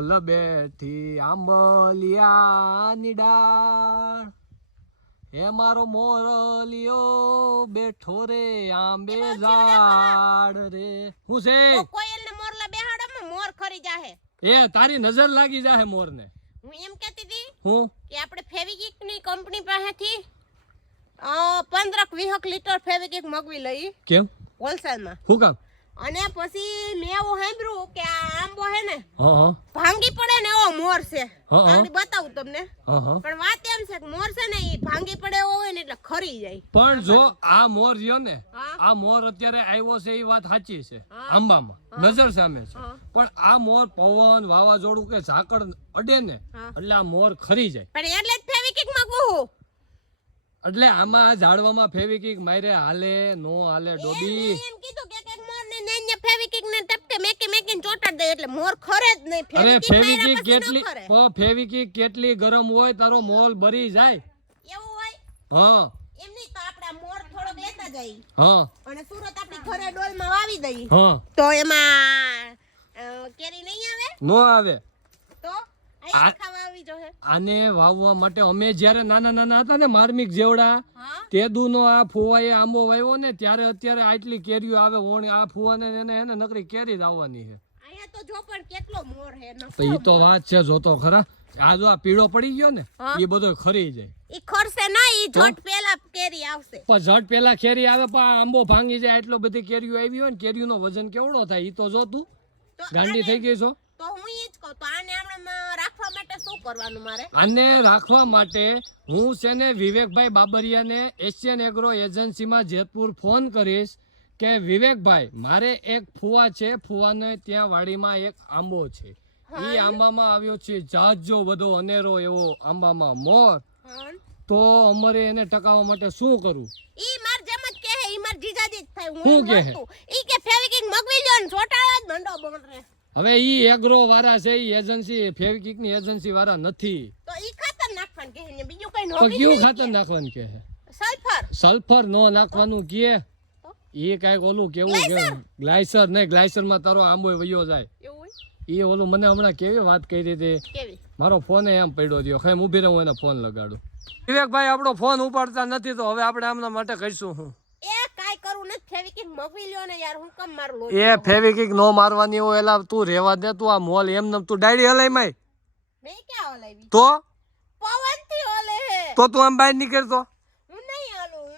Mall બેઠી આંબલિયાની ડાળ હે મારો મોરલિયો બેઠો રે આંબે ઝાડ રે હું છે કોયલ ને મોરલા બેહાડો મોર ખરી જાહે એ તારી નજર લાગી જાહે મોર ને હું એમ કહેતી હતી હું કે આપણે ફેવિકિક ની કંપની પાસેથી 15-20 લીટર ફેવિકિક મગવી લઈ કેમ હોલસેલ માં હું કામ અને પછી મેં એવું સાંભળ્યું કે આ આંબો હે ને હા ભાંગી પડે ને એવો મોર છે હા. આગળ બતાવું તમને હા પણ વાત એમ છે કે મોર છે ને એ ભાંગી પડે એવો હોય ને એટલે ખરી જાય પણ જો આ મોર રહ્યો ને હા. આ મોર અત્યારે આવ્યો છે એ વાત સાચી છે હા. આંબામાં નજર સામે છે હા. પણ આ મોર પવન વાવાઝોડું કે ઝાકળ અડે ને હા. એટલે આ મોર ખરી જાય પણ એટલે જ ફેવિકિક મગવું એટલે આમાં ઝાડવામાં ફેવિકિક મારે હાલે નો હાલે ડોબી એમ કીધું કે એક મોર ને નૈન્ય ફેવિકિક ને ટપકે મેકીને ચોટાડ દે એટલે મોર ખરે જ નહીં અરે ફેવિકિક કેટલી ખરે ફેવિકિક કેટલી ગરમ હોય તારો મોલ ભરી જાય એવું હોય હા એમ નહીં તો આપણે મોર થોડોક લેતા જઈ હા અને સુરત આપણી ઘરે ડોલમાં વાવી દઈ હા તો એમાં કેરી નહીં આવે નો આવે તો અહીંયા ખાવા આવી જોહે આને વાવવા માટે અમે જ્યારે નાના નાના હતા ને માર્મિક જેવડા હા તે દુનો આ ફુવાએ આંબો વાવ્યો ને ત્યારે અત્યારે આટલી કેરીઓ આવે ઓણ આ ફુવાને એને નકરી કેરી જ આવવાની છે અહીંયા તો જો પણ કેટલો મોર હે તો ઈ તો વાત છે જોતો ખરા આ જો આ પીળો પડી ગયો ને હા. ઈ બધો ખરી જાય ઈ ખરશે ના ઈ ઝટ પેલા કેરી આવશે પણ ઝટ પેલા કેરી આવે પણ આ આંબો ભાંગી જાય એટલો બધી કેરીઓ આવી હોય ને કેરીઓનો વજન કેવડો થાય ઈ તો જો તું તો ગાંડી થઈ ગઈ છો તો હું ઈ જ કહું તો આને આપણે રાખવા માટે શું કરવાનું મારે આને રાખવા માટે હું છે ને વિવેકભાઈ બાબરિયાને એશિયન એગ્રો એજન્સીમાં જેતપુર ફોન કરીશ કે વિવેકભાઈ મારે એક ફુવા છે ફુવાને ત્યાં વાડીમાં એક આંબો છે ઈ આંબામાં આવ્યો છે જાજો બધો અનેરો એવો આંબામાં મોર હા તો અમારે એને ટકાવવા માટે શું કરવું ઈ માર જેમ જ કહે ઈ માર જીજાજી જ થાય શું હું કહે? નહોતું. ઈ કે ફેવિકિક મગવી લ્યો ને ચોટાડવા જ મંડો બોલરે હવે ઈ એગ્રો વાળા છે ઈ એજન્સી ફેવિકિક ની એજન્સી વાળા નથી તો ઈ ખાતર નાખવાનું કહે ને બીજું કઈ તો નોખી કયું ખાતર નાખવાનું કે સલ્ફર સલ્ફર નો નાખવાનું કે એ કઈક ઓલું કેવું કે ગ્લાયસર નહીં ગ્લાયસર માં તારો આંબો વયો જાય એવું હોય એ ઓલું મને હમણાં કેવી વાત કરી હતી કેવી મારો ફોન એમ પડ્યો થયો ખાઈ ઊભી રહું એને ફોન લગાડું વિવેકભાઈ આપણો ફોન ઉપાડતા નથી તો હવે આપણે આમના માટે કહીશું હું એ કાઈ કરું નથી ફેવિકિક મગવી લ્યો ને યાર હું કમ મારું લોહી એ ફેવિકિક નો મારવાની હોય એલા તું રેવા દે તું આ મોલ એમ નમ તું ડાયરી હલાઈ માય મેં ક્યાં હલાવી તો પવન થી હલે હે તો તું આમ બહાર નીકળતો હું નહીં હલું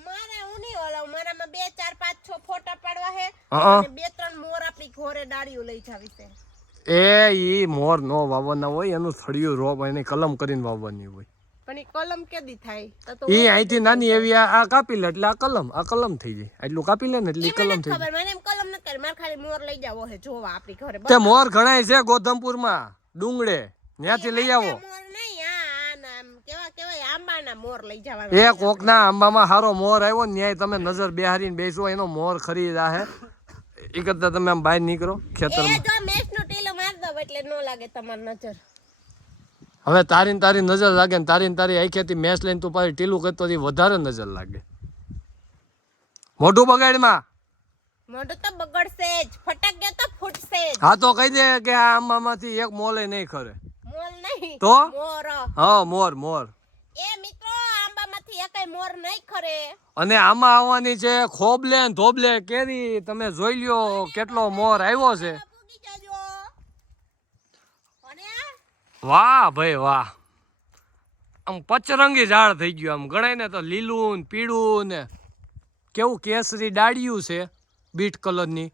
હું નહીં હલાવું મારામાં 2 4 5 6 ફોટા પાડવા હે હા. અને 2-3 મોર આપણી ઘોરે ડાળીઓ લઈ જાવી છે એ ઈ મોર નો વાવવાના હોય એનું થળિયું રોપ એની કલમ કરીને વાવવાની હોય પણ ઈ કલમ કેદી થાય તો ઈ અહીંથી નાની એવી આ કાપી લે એટલે આ કલમ થઈ જાય એટલું કાપી લે ને એટલે ઈ કલમ થઈ જાય ખબર મને એમ કલમ ન કરે માર ખાલી મોર લઈ જાવો હે જોવા આપણી ઘરે તે મોર ઘણાય છે ગોધમપુરમાં ડુંગળે ત્યાંથી લઈ આવો મોર નહીં આ નામ કેવાય આંબાના મોર લઈ જવાના એ કોકના આંબામાં હારો મોર આવ્યો ને ન્યાય તમે નજર બેહારીને બેસો એનો મોર ખરી જાહે ઈ કરતા તમે આમ બહાર નીકળો એ ખેતરમાં જો મેષનો ટીલો માર દો એટલે નો લાગે તમાર નજર હવે તારી નજર લાગે ને તારી આંખેથી મેસ લઈને તું પાછી ટીલું કરતો વધારે નજર લાગે મોઢું બગાડમાં મોઢું તો બગડશે જ ફટક ગયો તો ફૂટશે જ હા તો કહી દે કે આ આંબામાંથી એક મોલે નહીં ખરે મોલ નહીં તો? મોર હા મોર એ મિત્રો આંબામાંથી એકેય મોર નહીં ખરે અને આમાં આવવાની છે ખોબલે ને ધોબલે કેરી તમે જોઈ લ્યો કેટલો મોર આવ્યો છે પૂગી જાજો અને વાહ ભાઈ વાહ આમ પચરંગી ઝાડ થઈ ગયું આમ ગણાય ને તો લીલું ને પીળું ને કેવું કેસરી ડાળિયું છે બીટ કલરની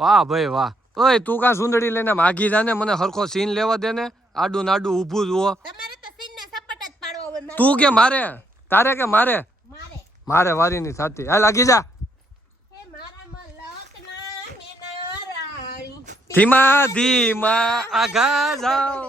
વાહ ભાઈ વાહ ઓય તું કાં સુંદડી લઈને આમ આગી જાને મને હરખો સીન લેવા દે ને આડું નાડું ઊભું જુઓ તમારે તો સીનને સપટ જ પાડવો હોય તું કે મારે તારે કે મારે મારે વારીની થાતી હાલ આગી જા હે મારા મલકના મેના રાણી ધીમા ધીમા આગા જાઓ